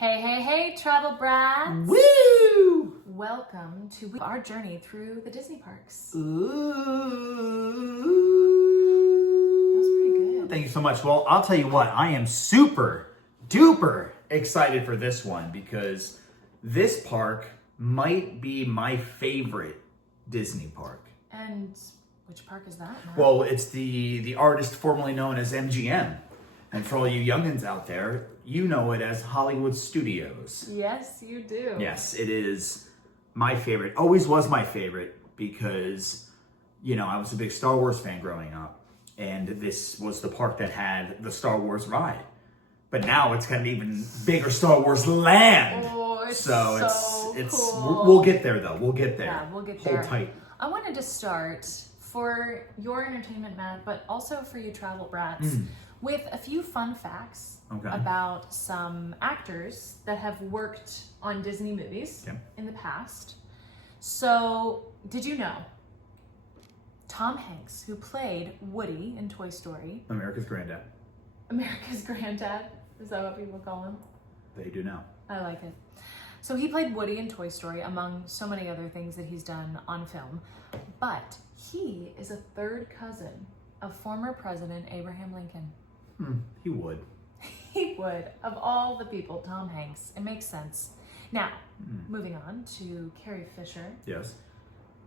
Hey, hey, hey, travel brats! Woo! Welcome to our journey through the Disney parks. Ooh. That was pretty good. Thank you so much. Well, I'll tell you what, I am super duper excited for this one because this park might be my favorite Disney park. And which park is that, Matt? Well, it's the artist formerly known as MGM. And for all you youngins out there, you know it as Hollywood Studios. Yes, you do. Yes, it is my favorite. Always was my favorite because, you know, I was a big Star Wars fan growing up. And this was the park that had the Star Wars ride. But now it's got an even bigger Star Wars land. Oh, it's it's cool. we'll get there though. We'll get there. Yeah, we'll get there. Hold tight. I wanted to start for your entertainment, Matt, but also for you travel brats, with a few fun facts about some actors that have worked on Disney movies in the past. So, did you know Tom Hanks, who played Woody in Toy Story, America's granddad. America's granddad, is that what people call him? They do now. I like it. So he played Woody in Toy Story, among so many other things that he's done on film. But he is a third cousin of former President Abraham Lincoln. He would. He would. Of all the people, Tom Hanks. It makes sense. Now, moving on to Carrie Fisher. Yes.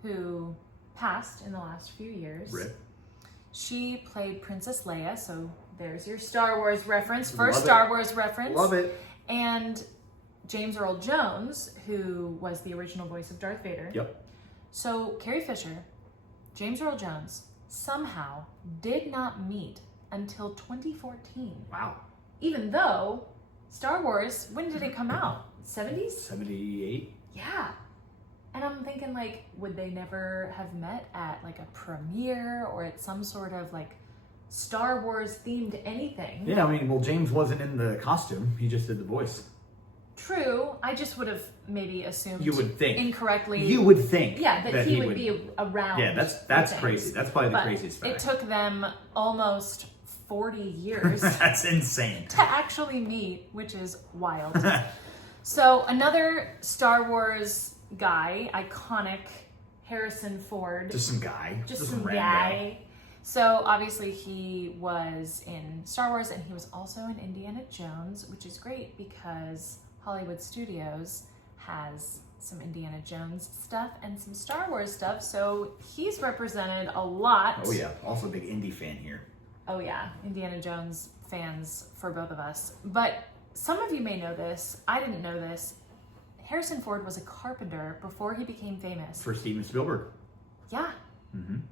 Who passed in the last few years. Rip. She played Princess Leia, so there's your Star Wars reference. First Love Star it. Wars reference. Love it. And James Earl Jones, who was the original voice of Darth Vader. Yep. So Carrie Fisher, James Earl Jones, somehow did not meet until 2014. Wow. Even though Star Wars, when did it come out? 70s? 78. Yeah. And I'm thinking, like, would they never have met at like a premiere or at some sort of like Star Wars themed anything? Yeah, I mean, well, James wasn't in the costume. He just did the voice. True. I just would have maybe assumed You would think. incorrectly. You would think. Yeah, that he would be around. Yeah, that's for crazy. things. That's probably the But craziest fact. it took them almost 40 years That's insane. to actually meet, which is wild. So another Star Wars guy, iconic Harrison Ford. Just some guy. Just some random guy. So obviously he was in Star Wars and he was also in Indiana Jones, which is great because Hollywood Studios has some Indiana Jones stuff and some Star Wars stuff. So he's represented a lot. Oh yeah, also a big indie fan here. Oh yeah, Indiana Jones fans for both of us. But some of you may know this. I didn't know this. Harrison Ford was a carpenter before he became famous. For Steven Spielberg. Yeah,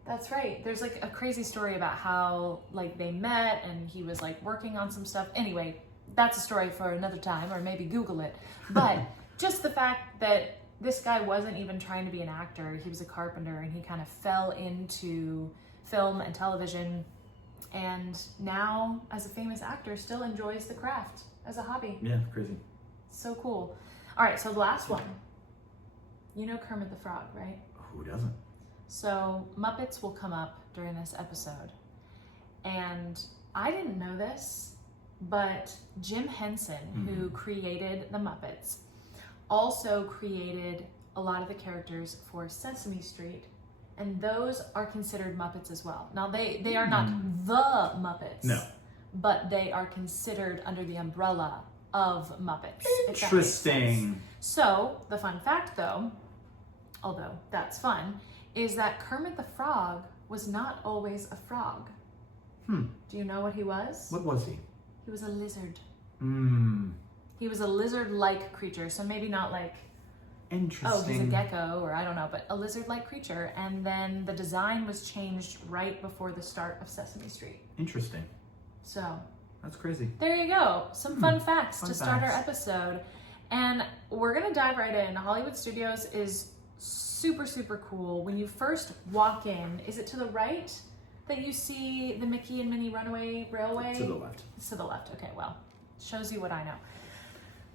that's right. There's like a crazy story about how like they met and he was like working on some stuff. Anyway, that's a story for another time, or maybe Google it. But just the fact that this guy wasn't even trying to be an actor, he was a carpenter, and he kind of fell into film and television, and now as a famous actor still enjoys the craft as a hobby. Yeah, crazy. So cool. All right, so the last one. You know Kermit the Frog, right? Who doesn't? So Muppets will come up during this episode. And I didn't know this, but Jim Henson, who created the Muppets, also created a lot of the characters for Sesame Street. And those are considered Muppets as well. Now, they are not the Muppets. No. But they are considered under the umbrella of Muppets. if that makes sense. Interesting. So, the fun fact though, although that's fun, is that Kermit the Frog was not always a frog. Do you know what he was? What was he? He was a lizard. Hmm. He was a lizard-like creature, so maybe not like, Interesting. oh, he's a gecko, or I don't know, but a lizard-like creature. And then the design was changed right before the start of Sesame Street. Interesting. So, That's crazy. there you go. Some fun facts Fun to start our facts. episode. And we're gonna dive right in. Hollywood Studios is super, super cool. When you first walk in, is it to the right that you see the Mickey and Minnie Runaway Railway? To the left. It's to the left. Okay, well, shows you what I know.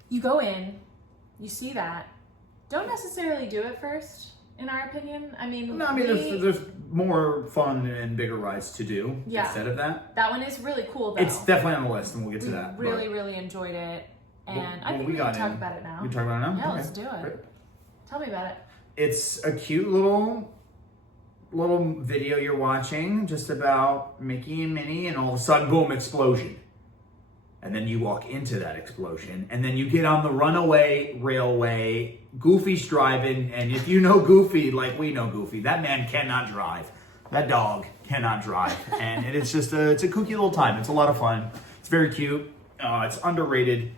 You go in, you see that. Don't necessarily do it first, in our opinion. I mean, No, I mean, there's more fun and bigger rides to do instead of that. That one is really cool, though. It's definitely on the list, and we'll get to that. Really, really enjoyed it. And I think we can talk about it now. We can talk about it now? Yeah, Okay. let's do it. Great. Tell me about it. It's a cute little video you're watching just about Mickey and Minnie, and all of a sudden, boom, explosion. And then you walk into that explosion, and then you get on the runaway railway. Goofy's driving, and if you know Goofy, like we know Goofy, that man cannot drive. That dog cannot drive. And it's just it's a kooky little time. It's a lot of fun. It's very cute. It's underrated.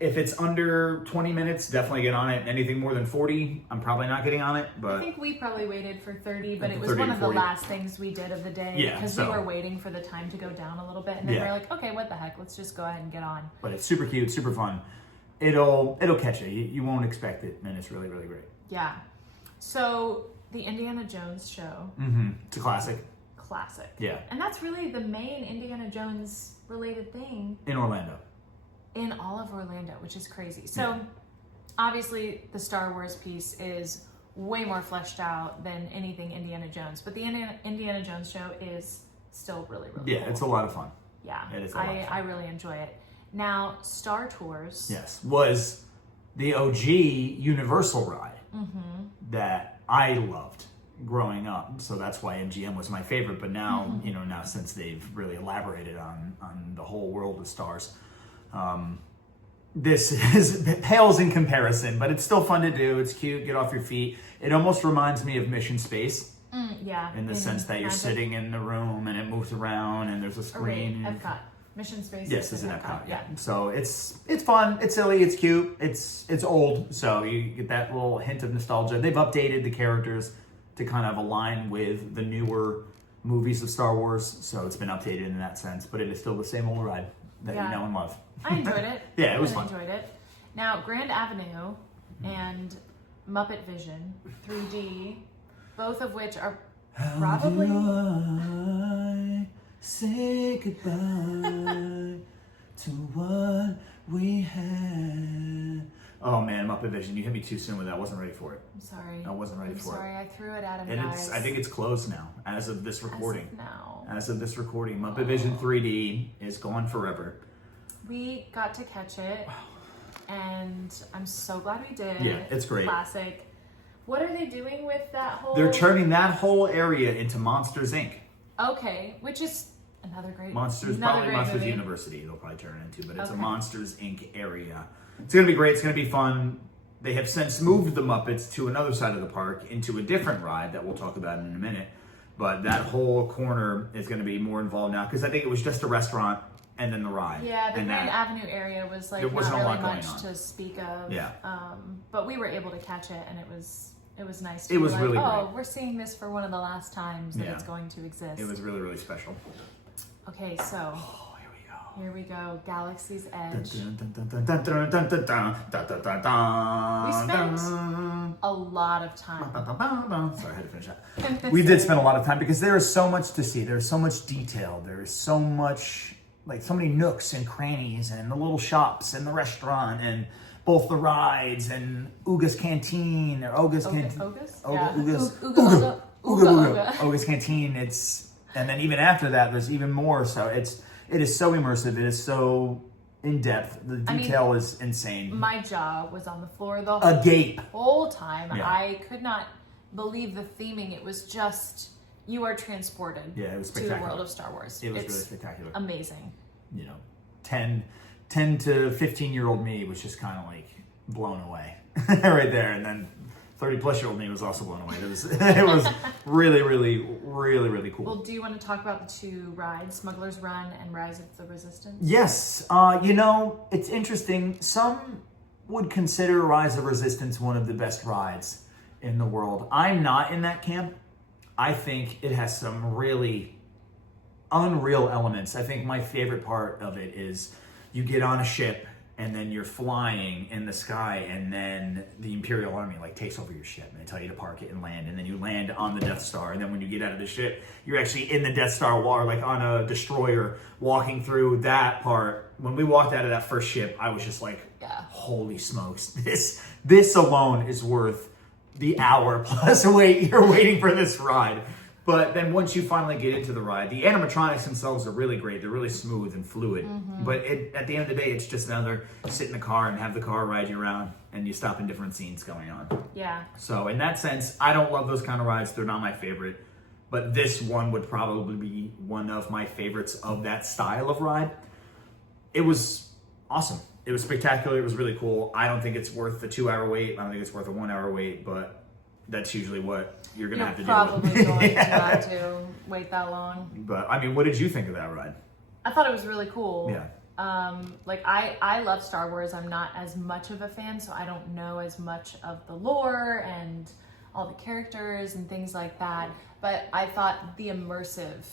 If it's under 20 minutes, definitely get on it. Anything more than 40, I'm probably not getting on it. But I think we probably waited for 30, but it was 30 one to of the 40. last things we did of the day. Yeah, because so- we were waiting for the time to go down a little bit, and then Yeah. we were like, okay, what the heck? Let's just go ahead and get on. But it's super cute, super fun. It'll catch you. You won't expect it, and it's really, really great. Yeah. So the Indiana Jones show, It's a classic. classic. Yeah. And that's really the main Indiana Jones related thing In Orlando. in all of Orlando, which is crazy. So Yeah. obviously the Star Wars piece is way more fleshed out than anything Indiana Jones, but the Indiana Jones show is still really, really Yeah, cool. it's a lot of fun. Yeah, It is a lot of fun. I really enjoy it. Now, Star Tours. Yes. Was the OG Universal ride that I loved growing up. So that's why MGM was my favorite. But now, now since they've really elaborated on the whole world of stars, this pales in comparison, but it's still fun to do. It's cute. Get off your feet. It almost reminds me of Mission Space. Yeah. In the sense that you're Magic. sitting in the room and it moves around and there's a Or wait, screen. Epcot. Mission Space. Yes, is it's in Epcot. Yeah. So it's fun, it's silly, it's cute, it's old. So you get that little hint of nostalgia. They've updated the characters to kind of align with the newer movies of Star Wars. So it's been updated in that sense, but it is still the same old ride that you know and love. I enjoyed it. Yeah, it was I fun. enjoyed it. Now, Grand Avenue and Muppet Vision 3D, both of which are probably. I say goodbye to what we had. Oh man, Muppet Vision, you hit me too soon with that. I wasn't ready for it. I'm sorry. I wasn't ready I'm for sorry, I threw it at him, it. And guys. I think it's closed now, as of this recording. Now. As of this recording, Muppet Vision 3D is gone forever. We got to catch it, and I'm so glad we did. Yeah, it's great. Classic. What are they doing with that whole... They're turning that whole area into Monsters Inc. Okay, which is another great... Monsters, another probably great Monsters movie. University they'll probably turn it into, but it's a Okay. Monsters Inc. area. It's going to be great. It's going to be fun. They have since moved the Muppets to another side of the park into a different ride that we'll talk about in a minute. But that whole corner is going to be more involved now because I think it was just a restaurant and then the ride. Yeah, the and Grand that, Avenue area was like There wasn't not a really lot going much on. to speak of. Yeah. But we were able to catch it, and it was nice. To It be was like, really oh, great. we're seeing this for one of the last times that Yeah. it's going to exist. It was really, really special. Okay, so Oh, here we go. here we go. Galaxy's Edge. We spent a lot of time. Sorry, I had to finish that. We did spend a lot of time because there is so much to see. There's so much detail. There is so much, like so many nooks and crannies and the little shops and the restaurant and both the rides and Ooga's Canteen or Oga's Canteen. Oga's? Ooga, Yeah. Ooga's. Ooga, Ooga. Oga's Canteen. And then even after that, there's even more. So it is so immersive. It is so in depth. The detail is insane. My jaw was on the floor the Agape. whole time. Yeah. I could not believe the theming. It was just, you are transported Yeah, it was to the spectacular. world of Star Wars. It was It's really spectacular. amazing. 10 to 15-year-old me was just kind of like blown away right there. And then 30-plus-year-old me was also blown away. It was really, really, really, really cool. Well, do you want to talk about the two rides, Smugglers Run and Rise of the Resistance? Yes. It's interesting. Some would consider Rise of Resistance one of the best rides in the world. I'm not in that camp. I think it has some really unreal elements. I think my favorite part of it is you get on a ship and then you're flying in the sky and then the Imperial Army like takes over your ship and they tell you to park it and land, and then you land on the Death Star, and then when you get out of the ship you're actually in the Death Star water, like on a destroyer walking through that part. When we walked out of that first ship, I was just like, holy smokes, this alone is worth the hour plus wait you're waiting for this ride. But then once you finally get into the ride, the animatronics themselves are really great. They're really smooth and fluid. But at the end of the day, it's just another sit in the car and have the car ride you around, and you stop in different scenes going on. Yeah. So in that sense, I don't love those kind of rides. They're not my favorite. But this one would probably be one of my favorites of that style of ride. It was awesome. It was spectacular. It was really cool. I don't think it's worth the 2-hour wait. I don't think it's worth a 1-hour wait, but that's usually what you're going to have to do. You're probably going to have to wait that long. But, I mean, what did you think of that ride? I thought it was really cool. Yeah. Like, I love Star Wars. I'm not as much of a fan, so I don't know as much of the lore and all the characters and things like that. But I thought the immersive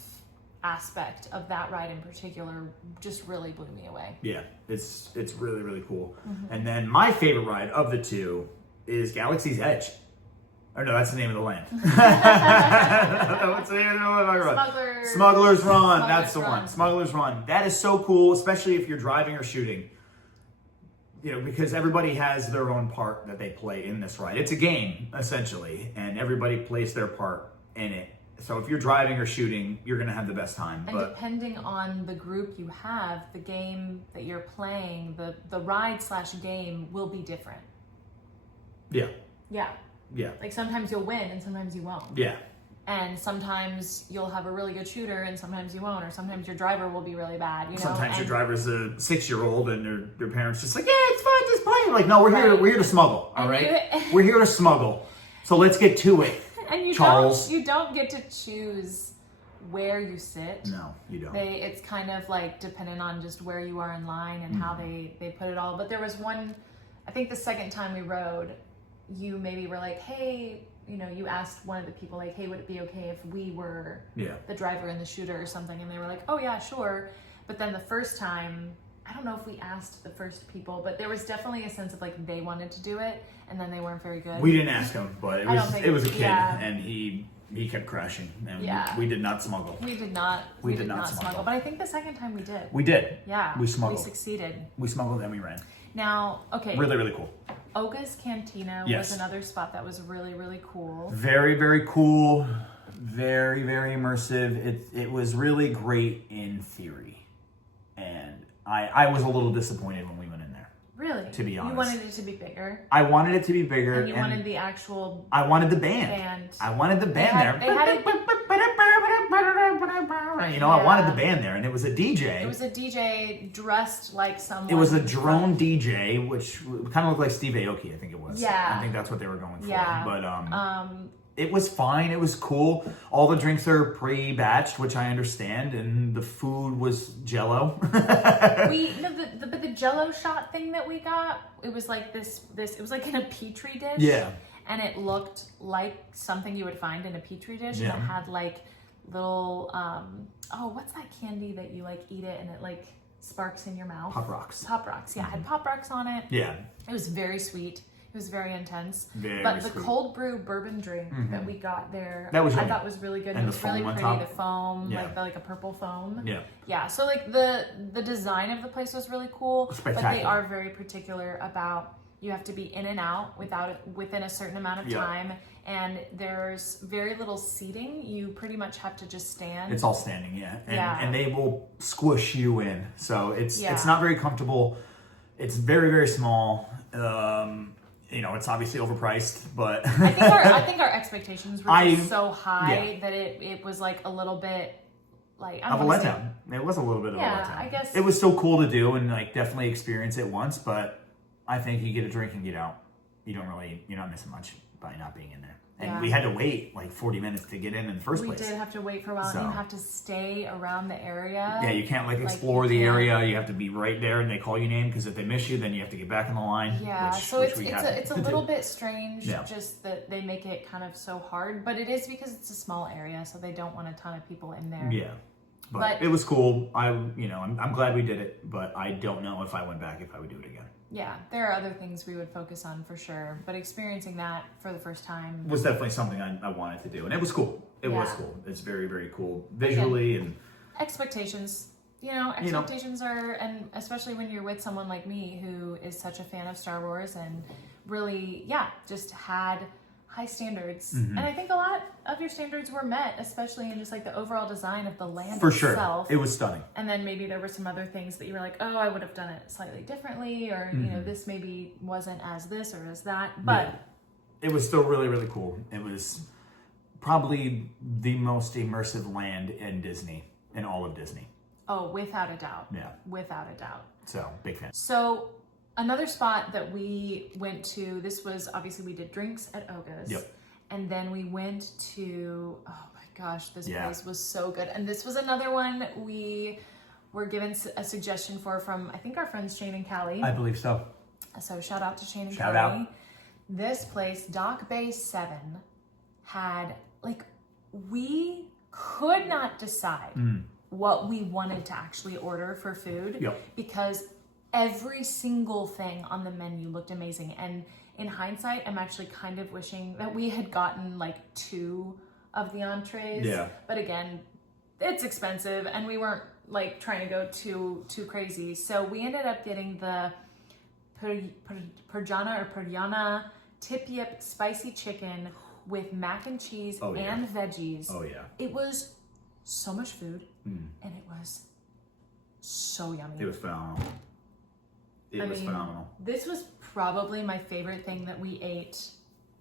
aspect of that ride in particular just really blew me away. Yeah, it's really, really cool. And then my favorite ride of the two is Galaxy's Edge. Or no, that's the name of the land. What's the name of the land? Smugglers Run. That's the one. Smugglers Run. That is so cool, especially if you're driving or shooting. You know, because everybody has their own part that they play in this ride. It's a game, essentially, and everybody plays their part in it. So if you're driving or shooting, you're going to have the best time. And depending on the group you have, the game that you're playing, the ride/game will be different. Yeah. Yeah. Yeah. Like sometimes you'll win and sometimes you won't. Yeah. And sometimes you'll have a really good shooter and sometimes you won't, or sometimes your driver will be really bad. You know? Sometimes your driver's a 6-year-old and their parents just like, yeah, it's fine, just play. Like, no, we're here to smuggle, all right? We're here to smuggle. So let's get to it. And you Charles. you don't get to choose where you sit. No, you don't. It's kind of like dependent on just where you are in line and how they put it all. But there was one, I think the second time we rode, you maybe were like, hey, you know, you asked one of the people like, hey, would it be okay if we were the driver and the shooter or something? And they were like, oh yeah, sure. But then the first time, I don't know if we asked the first people, but there was definitely a sense of like they wanted to do it and then they weren't very good. We didn't ask him, but it was a kid and he kept crashing and we did not smuggle. We did not smuggle. But I think the second time we did. We did. Yeah. We smuggled. We succeeded. We smuggled and we ran. Now, okay. Really, really cool. Oga's Cantina was another spot that was really, really cool. Very, very cool. Very, very immersive. It was really great in theory. And I was a little disappointed when we went in there. Really? To be honest. You wanted it to be bigger? I wanted it to be bigger. And you wanted the actual... I wanted the band. I wanted the band there. They had it... You know, I wanted the band there, and it was a DJ. It was a DJ dressed like someone. It was a drone DJ, which kind of looked like Steve Aoki, I think it was. Yeah. I think that's what they were going for. Yeah. But it was fine. It was cool. All the drinks are pre-batched, which I understand, and the food was Jello. But the Jello shot thing that we got, it was like this. It was like in a petri dish. Yeah. And it looked like something you would find in a petri dish. Yeah. And it had like little what's that candy that you like eat it and it like sparks in your mouth? Pop Rocks. Pop Rocks, yeah. It had Pop Rocks on it. Yeah. It was very sweet. It was very intense. But the cold brew bourbon drink that we got there, I thought was really good. And it was really pretty. Top. The foam, like a purple foam. Yeah. Yeah. So like the design of the place was really cool. But they are very particular about you have to be in and out within a certain amount of time. And there's very little seating. You pretty much have to just stand. It's all standing, and they will squish you in. So it's not very comfortable. It's very, very small. You know, it's obviously overpriced, but I think our expectations were just so high that it was like a little bit like of a letdown. It was a little bit of a letdown. I guess it was still cool to do and like definitely experience it once, but I think you get a drink and get out. You're not missing much by not being in there. And we had to wait like 40 minutes to get in the first place. We did have to wait for a while, and you have to stay around the area. Yeah, you can't explore the area. You have to be right there, and they call your name because if they miss you, then you have to get back in the line. Yeah, so it's a little bit strange, just that they make it kind of so hard. But it is because it's a small area, so they don't want a ton of people in there. Yeah, but it was cool. I'm glad we did it, but I don't know if I went back if I would do it again. Yeah, there are other things we would focus on for sure, but experiencing that for the first time was definitely something I wanted to do, and it was cool. It was cool. It's very, very cool visually and expectations. Expectations are, and especially when you're with someone like me who is such a fan of Star Wars and really, just had high standards. And I think a lot of your standards were met, especially in just like the overall design of the land For itself. sure. It was stunning. And then maybe there were some other things that you were like, oh, I would have done it slightly differently, or, you know, this maybe wasn't as this or as that. But it was still really, really cool. It was probably the most immersive land in Disney, in all of Disney. oh, without a doubt. Yeah. Without a doubt. So, big fan. So another spot that we went to, this was obviously we did drinks at Oga's. Yep. And then we went to, oh my gosh, this place was so good. And this was another one we were given a suggestion for from, I think, our friends Shane and Callie. I believe so. So shout out to Shane and Shout Callie. out. This place, Dock Bay 7, had, like, we could not decide what we wanted to actually order for food because every single thing on the menu looked amazing. And in hindsight, I'm actually kind of wishing that we had gotten like 2 of the entrees. Yeah. But again, it's expensive and we weren't like trying to go too crazy. So we ended up getting the Perjana tip-yip spicy chicken with mac and cheese and veggies. Oh yeah. It was so much food and it was so yummy. It was phenomenal. It was phenomenal. This was probably my favorite thing that we ate,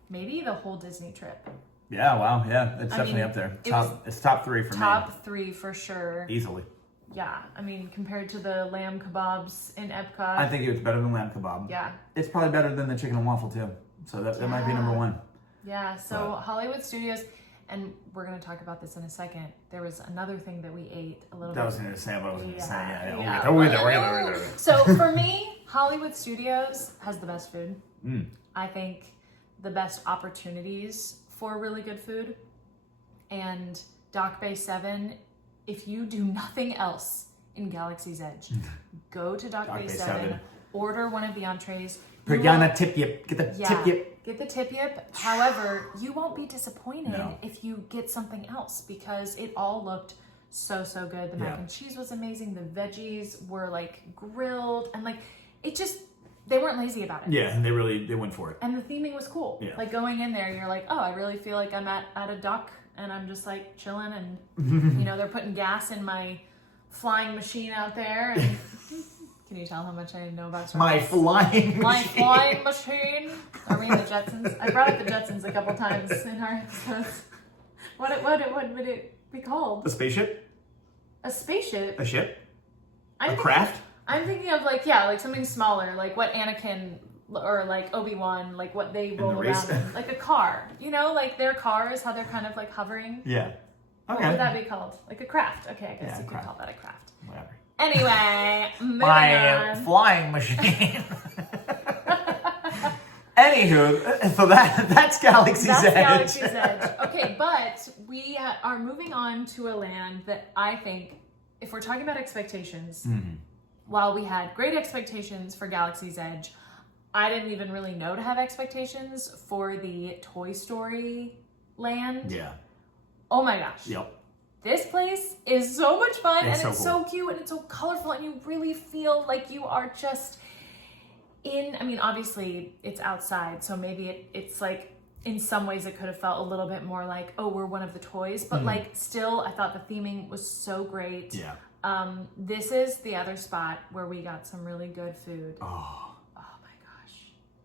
maybe the whole Disney trip. Yeah, wow, yeah, it's definitely up there. It's top 3 for me. Top 3 for sure. Easily. Yeah, I mean, compared to the lamb kebabs in Epcot. I think it was better than lamb kebab. Yeah. It's probably better than the chicken and waffle too. So that might be number 1. Yeah, so Hollywood Studios, and we're going to talk about this in a second. There was another thing that we ate a little bit. I was going to say what I was going to say. Yeah. We'll get there. So for me, Hollywood Studios has the best food. I think the best opportunities for really good food. And Dock Bay 7, if you do nothing else in Galaxy's Edge, go to Dock Bay 7, order one of the entrees. Perjana tip-yip. Get the tip-yip. Get the tip-yip. However, you won't be disappointed if you get something else because it all looked so good. The mac and cheese was amazing. The veggies were like grilled and like it just, they weren't lazy about it. Yeah, and they went for it. And the theming was cool. Yeah. Like going in there, you're like, oh, I really feel like I'm at a dock and I'm just like chilling and you know, they're putting gas in my flying machine out there and can you tell how much I know about Star Wars? My flying machine. Are we in the Jetsons? I brought up the Jetsons a couple times in our episodes. What would it be called? A spaceship? A spaceship? A ship? A craft? I'm thinking of like something smaller, like what Anakin or like Obi-Wan, like what they roll around in. Like a car. You know, like their cars, how they're kind of like hovering. Yeah. Okay. What would that be called? Like a craft. Okay, I guess you could call that a craft. Whatever. Anyway, moving on. Flying machine. Anywho, so that's Galaxy's Edge. That's Galaxy's Edge. Okay, but we are moving on to a land that I think, if we're talking about expectations, while we had great expectations for Galaxy's Edge, I didn't even really know to have expectations for the Toy Story land. Yeah. Oh my gosh. Yep. This place is so much fun and it's so cute and it's so colorful and you really feel like you are just in, I mean, obviously it's outside, so maybe it's like, in some ways it could have felt a little bit more like, oh, we're one of the toys, but like still, I thought the theming was so great. Yeah. This is the other spot where we got some really good food. Oh my gosh.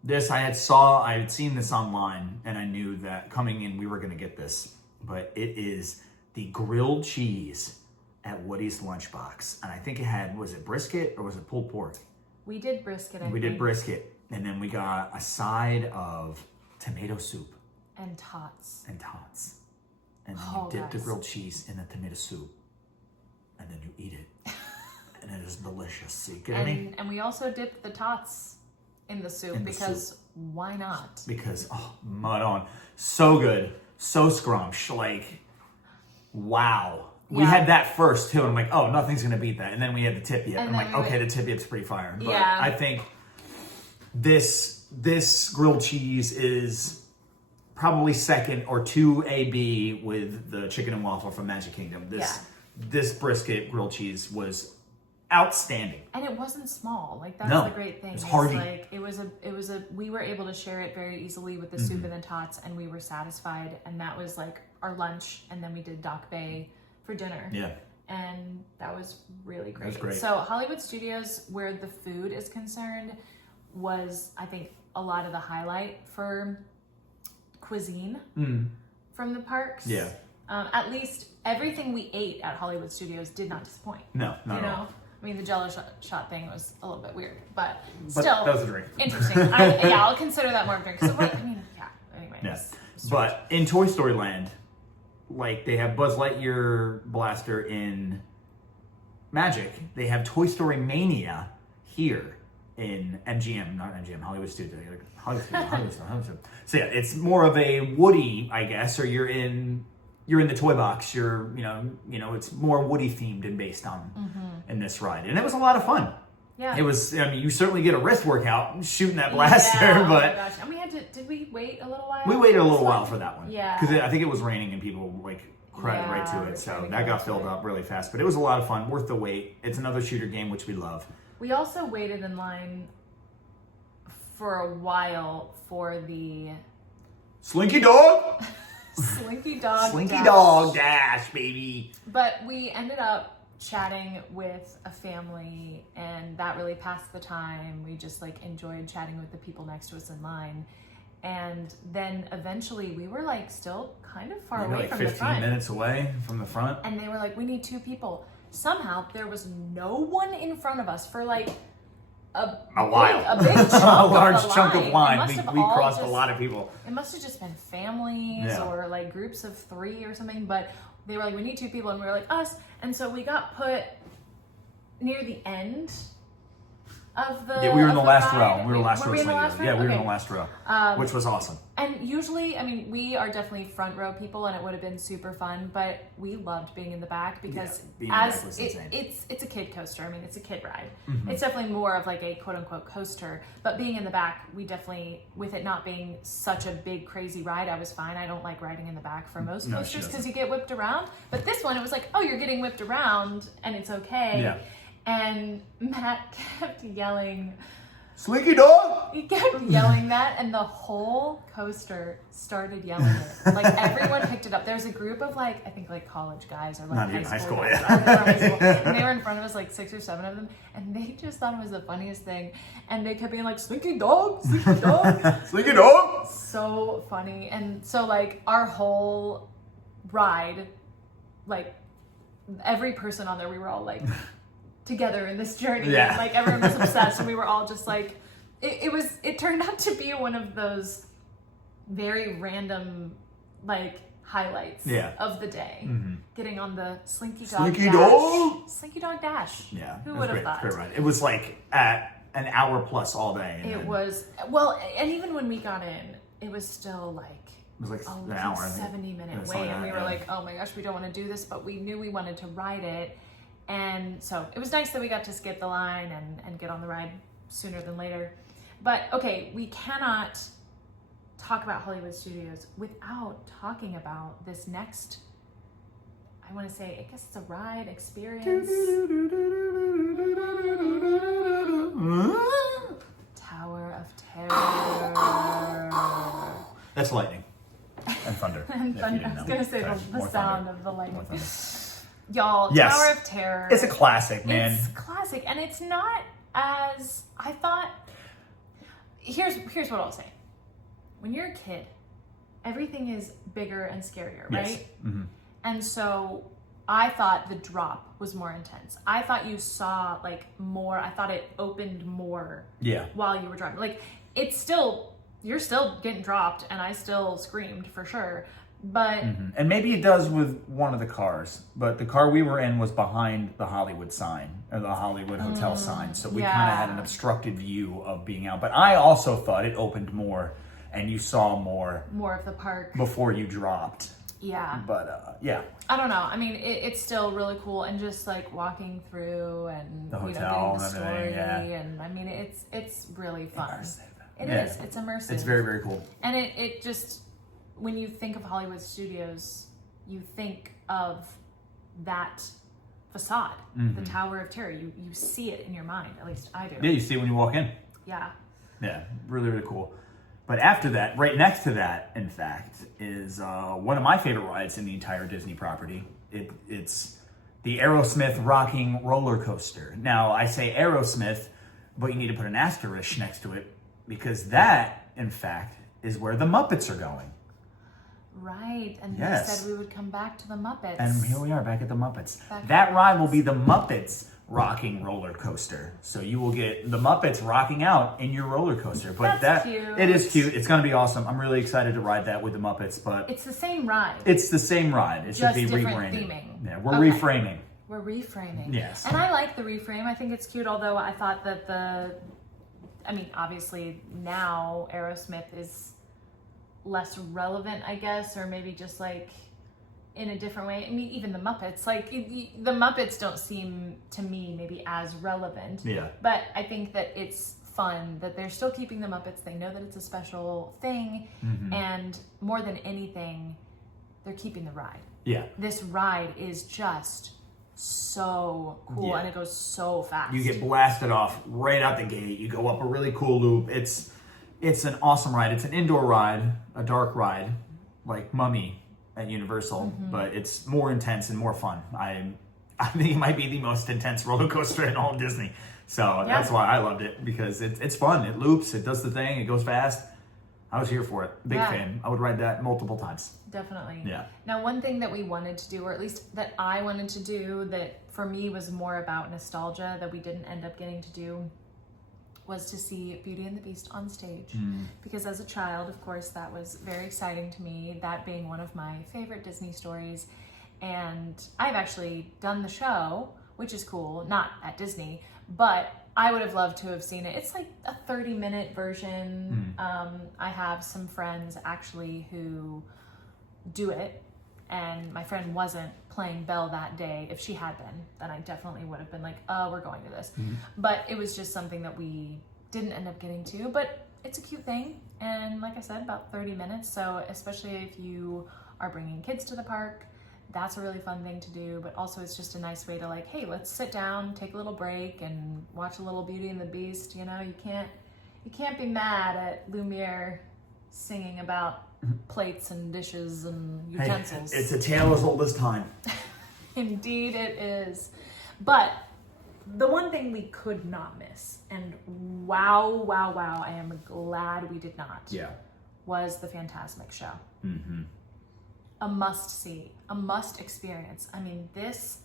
This, I had seen this online and I knew that coming in, we were going to get this, but it is the grilled cheese at Woody's Lunchbox. And I think it had, was it brisket or was it pulled pork? We did brisket, We did brisket. And then we got a side of tomato soup. And tots. And then you dip the grilled cheese in the tomato soup. And then you eat it. And it is delicious. So you get me? And we also dipped the tots in the soup because why not? Because, mud on. So good. So scrumptious. Like, wow. We had that first too, and I'm like, oh, nothing's gonna beat that. And then we had the tip-yip. I'm like, okay, the tip-yip's pretty fire. But I think this grilled cheese is probably second or 2 AB with the chicken and waffle from Magic Kingdom. This brisket grilled cheese was outstanding. And it wasn't small. Like that's No, the great thing. it's hearty. Like it was a we were able to share it very easily with the soup and the tots, and we were satisfied. And that was like our lunch, and then we did Dock Bay for dinner. Yeah. And that was really great. That was great. So Hollywood Studios, where the food is concerned, was I think a lot of the highlight for cuisine from the parks. Yeah. At least everything we ate at Hollywood Studios did not disappoint. No, not you at know? all. I mean, the Jello shot thing was a little bit weird, but But still that was a drink. interesting. I'll consider that more of a drink. Anyway. Yeah. But in Toy Story Land, like they have Buzz Lightyear blaster in Magic, they have Toy Story Mania here in MGM, not MGM, Hollywood Studios. Hollywood Studios. So yeah, it's more of a Woody, I guess, or you're in the toy box. You're, it's more Woody themed and based on in this ride, and it was a lot of fun. Yeah, it was. I mean, you certainly get a wrist workout shooting that blaster, yeah, but oh my gosh. And we had to. Did we wait a little while? we waited a little while for that one. Yeah, because I think it was raining and people like crowded right to it, so that got filled up really fast. But it was a lot of fun, worth the wait. It's another shooter game which we love. We also waited in line for a while for the Slinky Dog. Slinky Dog Slinky Dash. Dog Dash, baby. But we ended up chatting with a family, and that really passed the time. We just like enjoyed chatting with the people next to us in line. And then eventually we were like still kind of far away like from the 15 front. minutes away from the front. And they were like, we need 2 people. Somehow there was no one in front of us for like a big chunk a large of the chunk line. of line. It must We have all crossed a just- lot of people. It must have just been families or like groups of 3 or something, but they were like, we need 2 people, and we were like, us. And so we got put near the end of the Yeah, we were in the last ride. row. We were the last row. Were we in the last row? Yeah, we were in Okay. the last row, which was awesome. And usually, I mean, we are definitely front row people, and it would have been super fun, but we loved being in the back because being in the back was insane. it's a kid coaster. I mean, it's a kid ride. Mm-hmm. It's definitely more of like a quote unquote coaster, but being in the back, we definitely, with it not being such a big crazy ride, I was fine. I don't like riding in the back for most coasters because you get whipped around. But this one, it was like, oh, you're getting whipped around, and it's okay. Yeah. And Matt kept yelling, Slinky Dog! he kept yelling that, and the whole coaster started yelling it. Like, everyone picked it up. There's a group of, like, I think, like, college guys or, like, Not even high school, guys. yeah. They were high school. And they were in front of us, like, 6 or 7 of them, and they just thought it was the funniest thing. And they kept being like, Slinky Dog, Slinky Dog. Slinky Dog! So funny. And so, like, our whole ride, like, every person on there, we were all, like... together in this journey. Yeah. And, like, everyone was obsessed, and we were all just like, it turned out to be one of those very random like highlights of the day. Getting on the Slinky Dog Dash. Slinky Dog Dash. Yeah. Who would have thought? Great ride. It was like at an hour plus all day. It was, well, and even when we got in, it was still like, it was like an like hour. 70-minute wait, and we were like, oh my gosh, we don't want to do this, but we knew we wanted to ride it. And so it was nice that we got to skip the line and get on the ride sooner than later. But okay, we cannot talk about Hollywood Studios without talking about this next, I want to say, I guess it's a ride experience. Tower of Terror. That's lightning. And thunder. And thunder. I was going to say the sound of the lightning. Y'all, yes. Tower of Terror. It's a classic, man. It's classic, and it's not as I thought. Here's what I'll say. When you're a kid, everything is bigger and scarier, right? Yes. Mm-hmm. And so I thought the drop was more intense. I thought you saw like more. I thought it opened more. Yeah. While you were dropping, like it's still, you're still getting dropped, and I still screamed for sure. But and maybe it does with one of the cars, but the car we were in was behind the Hollywood sign, or the Hollywood Hotel sign, so we kind of had an obstructed view of being out. But I also thought it opened more, and you saw more of the park before you dropped. Yeah. But yeah. I don't know. I mean, it's still really cool, and just like walking through and the hotel, getting the story, and I mean, it's really fun. Immersive. It is. It's immersive. It's very, very cool. And it just, when you think of Hollywood Studios, you think of that facade, the Tower of Terror. You see it in your mind. At least I do. Yeah, you see it when you walk in. Yeah. Yeah, really, really cool. But after that, right next to that, in fact, is one of my favorite rides in the entire Disney property. It's the Aerosmith rocking roller coaster. Now, I say Aerosmith, but you need to put an asterisk next to it because that, in fact, is where the Muppets are going. Right, and Yes. we said we would come back to the Muppets. And here we are, back at the Muppets. Back That ride will be the Muppets rocking roller coaster. So you will get the Muppets rocking out in your roller coaster. But That's cute. It is cute. It's going to be awesome. I'm really excited to ride that with the Muppets, but It's the same ride. it's the same ride. It's just, Just be different rebranded. theming. Yeah, we're Okay. reframing. We're reframing. Yes. And I like the reframe. I think it's cute, although I thought that obviously now Aerosmith is less relevant, I guess, or maybe just like in a different way. I mean, even the Muppets, like the Muppets don't seem to me maybe as relevant. Yeah. But I think that it's fun that they're still keeping the Muppets. They know that it's a special thing. And more than anything, they're keeping the ride. Yeah. This ride is just so cool Yeah. and it goes so fast. You get blasted off right out the gate. You go up a really cool loop. It's an awesome ride. It's an indoor ride, a dark ride, like Mummy at Universal, but it's more intense and more fun. I think it might be the most intense roller coaster in all of Disney. So that's why I loved it, because it's fun. It loops, it does the thing, it goes fast. I was here for it. Big fan. I would ride that multiple times. Definitely. Yeah. Now, one thing that we wanted to do, or at least that I wanted to do, that for me was more about nostalgia that we didn't end up getting to do, was to see Beauty and the Beast on stage. Because as a child, of course, that was very exciting to me, that being one of my favorite Disney stories. And I've actually done the show, which is cool, not at Disney, but I would have loved to have seen it. It's like a 30-minute version. I have some friends actually who do it, and my friend wasn't playing Belle that day. If she had been, then I definitely would have been like, oh, we're going to this. But it was just something that we didn't end up getting to, but it's a cute thing. And like I said, about 30 minutes. So especially if you are bringing kids to the park, that's a really fun thing to do. But also it's just a nice way to like, hey, let's sit down, take a little break and watch a little Beauty and the Beast. You know, you can't be mad at Lumiere singing about plates and dishes and utensils. Hey, it's a tale as old as time. Indeed it is. But the one thing we could not miss, and wow, I am glad we did not, was the Fantasmic show. A must see, a must experience. I mean, this,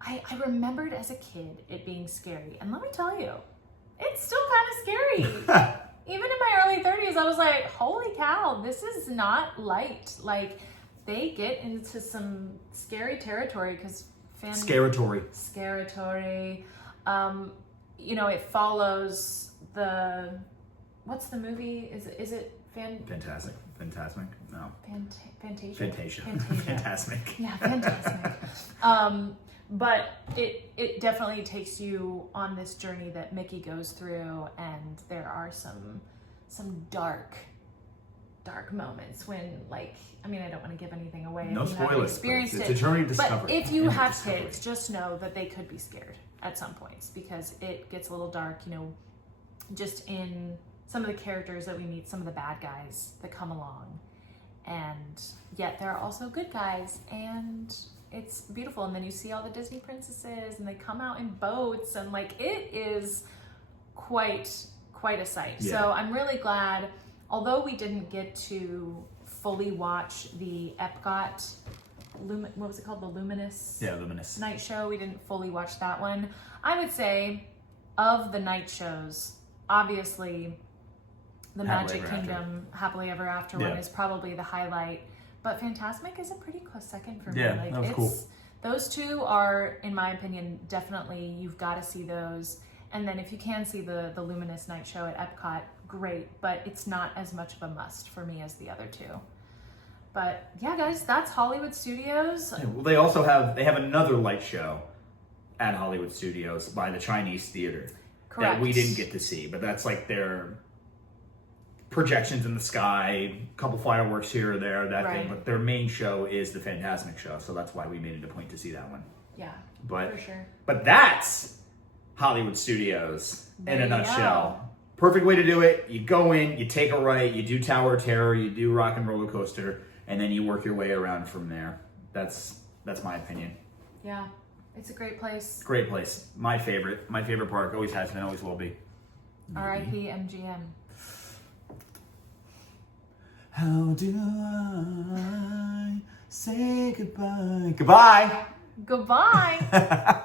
I remembered as a kid it being scary. And let me tell you, it's still kind of scary. Even in my early 30s, I was like, holy cow, this is not light. Like, they get into some scary territory because Scaratory. You know, it follows the, what's the movie? Is it Fantastic. Fantasmic? No. Fantasia. Fantasmic. Yeah, Fantastic. But it definitely takes you on this journey that Mickey goes through, and there are some dark moments when, like, I mean, I don't want to give anything away. No if you haven't spoilers. experienced It's it. a journey to discover. But if you have kids, just know that they could be scared at some points because it gets a little dark, you know, just in some of the characters that we meet, some of the bad guys that come along. And yet there are also good guys, and it's beautiful. And then you see all the Disney princesses and they come out in boats, and like, it is quite a sight. Yeah. So I'm really glad, although we didn't get to fully watch the Epcot, what was it called? The Luminous? Yeah, Luminous. Night show. We didn't fully watch that one. I would say of the night shows, obviously the Happily Magic Ever After. Kingdom Happily Ever After one is probably the highlight, but Fantasmic is a pretty close second for me. Yeah, Like, that was cool. Those two are, in my opinion, definitely, you've got to see those. And then if you can see the Luminous Night Show at Epcot, great, but it's not as much of a must for me as the other two. But yeah, guys, that's Hollywood Studios. Yeah, well, they also have another light show at Hollywood Studios by the Chinese Theater Correct. that we didn't get to see, but that's like their projections in the sky, a couple fireworks here or there, that thing. But their main show is the Fantasmic show, so that's why we made it a point to see that one. Yeah, But for sure. But that's Hollywood Studios in There a you nutshell. Perfect way to do it. You go in, you take a right, you do Tower of Terror, you do Rock and Roller Coaster, and then you work your way around from there. That's my opinion. Yeah, it's a great place. Great place. My favorite park. Always has been, always will be. R.I.P. MGM. How do I say goodbye? Goodbye! Goodbye.